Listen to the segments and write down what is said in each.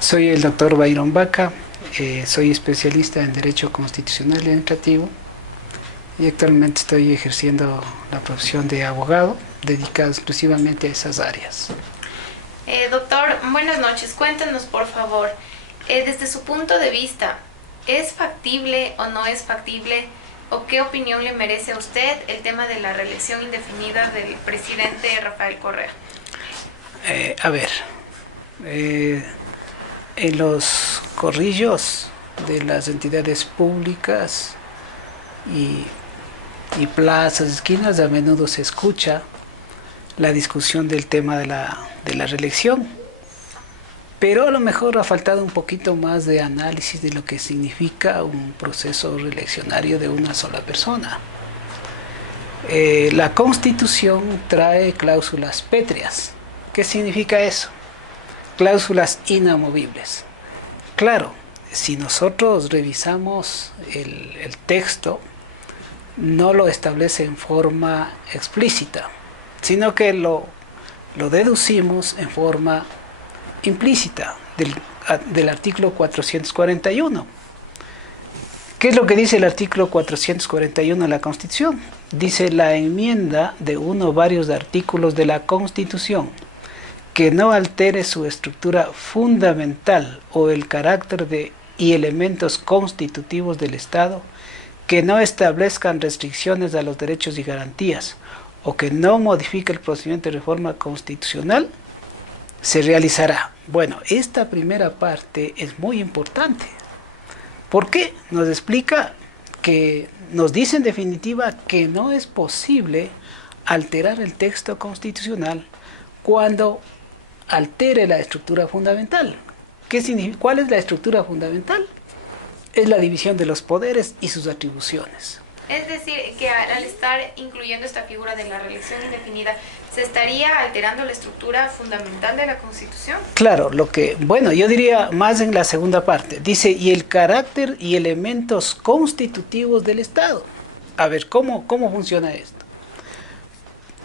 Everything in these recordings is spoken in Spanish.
Soy el doctor Byron Vaca, soy especialista en Derecho Constitucional y Administrativo y actualmente estoy ejerciendo la profesión de abogado, dedicado exclusivamente a esas áreas. Doctor, buenas noches. Cuéntenos, por favor, desde su punto de vista, ¿es factible o no es factible o qué opinión le merece a usted el tema de la reelección indefinida del presidente Rafael Correa? En los corrillos de las entidades públicas y plazas, esquinas, a menudo se escucha la discusión del tema de la reelección, pero a lo mejor ha faltado un poquito más de análisis de lo que significa un proceso reeleccionario de una sola persona. La Constitución trae cláusulas pétreas. ¿Qué significa eso? Cláusulas inamovibles. Claro, si nosotros revisamos el texto, no lo establece en forma explícita, sino que lo deducimos en forma implícita del artículo 441. ¿Qué es lo que dice el artículo 441 de la Constitución? Dice: la enmienda de uno o varios artículos de la Constitución que no altere su estructura fundamental o el carácter y elementos constitutivos del Estado, que no establezcan restricciones a los derechos y garantías, o que no modifique el procedimiento de reforma constitucional, se realizará. Bueno, esta primera parte es muy importante. ¿Por qué? Nos explica que, nos dice en definitiva que no es posible alterar el texto constitucional cuando altere la estructura fundamental. ¿Qué significa? ¿Cuál es la estructura fundamental? Es la división de los poderes y sus atribuciones. Es decir, que al estar incluyendo esta figura de la reelección indefinida, ¿se estaría alterando la estructura fundamental de la Constitución? Claro, yo diría más en la segunda parte. Dice: y el carácter y elementos constitutivos del Estado. A ver, ¿cómo funciona esto?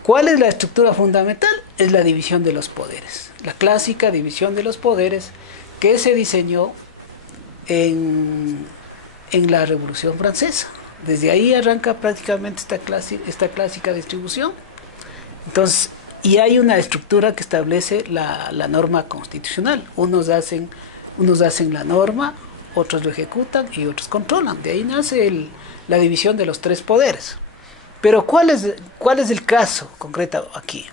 ¿Cuál es la estructura fundamental? Es la división de los poderes. La clásica división de los poderes que se diseñó en la Revolución Francesa. Desde ahí arranca prácticamente esta clásica distribución. Entonces, y hay una estructura que establece la norma constitucional. Unos hacen la norma, otros lo ejecutan y otros controlan. De ahí nace la división de los tres poderes. Pero ¿cuál es el caso concreto aquí?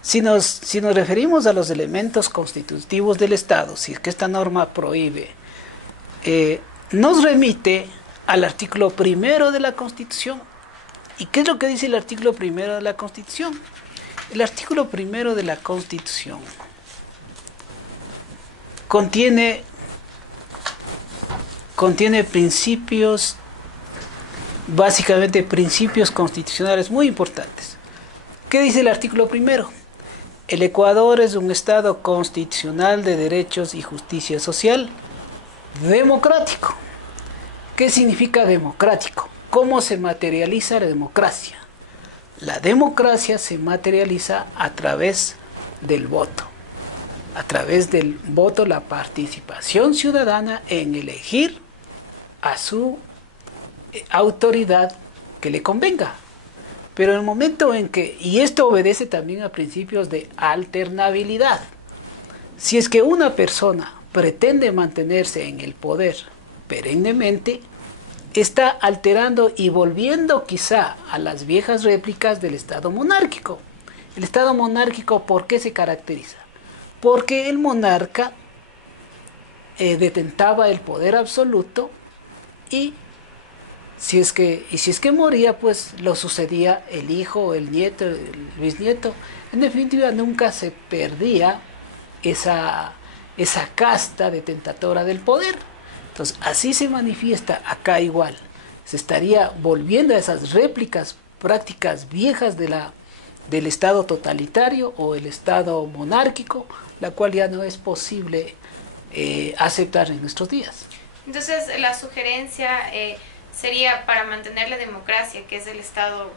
Si nos referimos a los elementos constitutivos del Estado, si es que esta norma prohíbe, nos remite al artículo 1 de la Constitución. ¿Y qué es lo que dice el artículo 1 de la Constitución? El artículo 1 de la Constitución contiene principios, básicamente principios constitucionales muy importantes. ¿Qué dice el artículo 1? El Ecuador es un Estado constitucional de derechos y justicia social, democrático. ¿Qué significa democrático? ¿Cómo se materializa la democracia? La democracia se materializa a través del voto. A través del voto, la participación ciudadana en elegir a su autoridad que le convenga. Pero en el momento en que, y esto obedece también a principios de alternabilidad, si es que una persona pretende mantenerse en el poder perennemente, está alterando y volviendo quizá a las viejas réplicas del Estado monárquico. El Estado monárquico, ¿por qué se caracteriza? Porque el monarca detentaba el poder absoluto y si es que moría, pues lo sucedía el hijo, el nieto, el bisnieto. En definitiva, nunca se perdía esa casta detentadora del poder. Entonces, así se manifiesta acá igual. Se estaría volviendo a esas réplicas, prácticas viejas del Estado totalitario o el Estado monárquico, la cual ya no es posible aceptar en nuestros días. Entonces, la sugerencia sería, para mantener la democracia, que es el Estado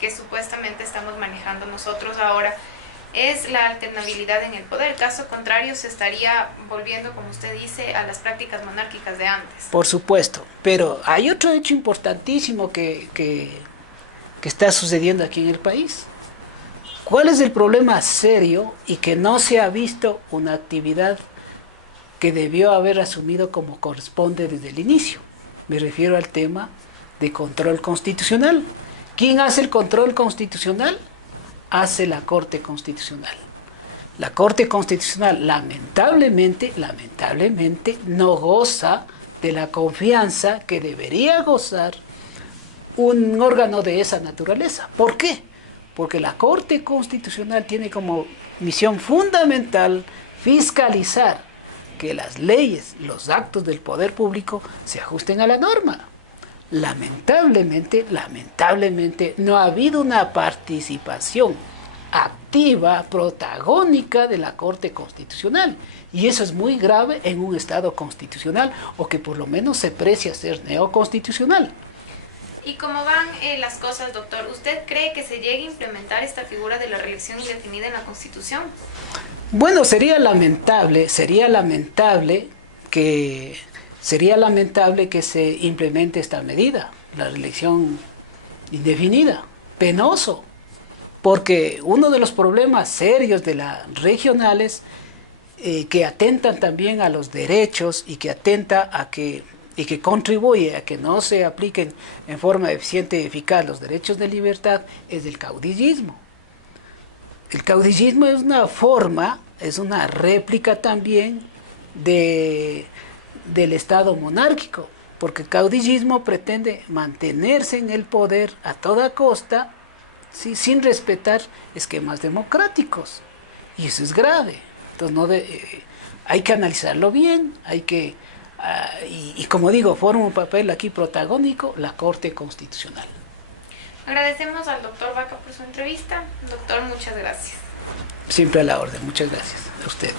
que supuestamente estamos manejando nosotros ahora, es la alternabilidad en el poder. Caso contrario, se estaría volviendo, como usted dice, a las prácticas monárquicas de antes. Por supuesto, pero hay otro hecho importantísimo que está sucediendo aquí en el país. ¿Cuál es el problema serio y que no se ha visto una actividad que debió haber asumido como corresponde desde el inicio? Me refiero al tema de control constitucional. ¿Quién hace el control constitucional? Hace la Corte Constitucional. La Corte Constitucional lamentablemente no goza de la confianza que debería gozar un órgano de esa naturaleza. ¿Por qué? Porque la Corte Constitucional tiene como misión fundamental fiscalizar que las leyes, los actos del poder público se ajusten a la norma. Lamentablemente no ha habido una participación activa, protagónica de la Corte Constitucional. Y eso es muy grave en un Estado constitucional, o que por lo menos se precia ser neoconstitucional. ¿Y cómo van las cosas, doctor? ¿Usted cree que se llegue a implementar esta figura de la reelección indefinida en la Constitución? Bueno, sería lamentable que se implemente esta medida, la reelección indefinida. Penoso, porque uno de los problemas serios de las regionales que atentan también a los derechos y que contribuye a que no se apliquen en forma eficiente y eficaz los derechos de libertad es el caudillismo. El caudillismo es una réplica también del Estado monárquico, porque el caudillismo pretende mantenerse en el poder a toda costa, ¿sí?, sin respetar esquemas democráticos, y eso es grave. Entonces hay que analizarlo bien, y como digo, forma un papel aquí protagónico la Corte Constitucional. Agradecemos al doctor Vaca por su entrevista. Doctor, muchas gracias. Siempre a la orden. Muchas gracias a usted.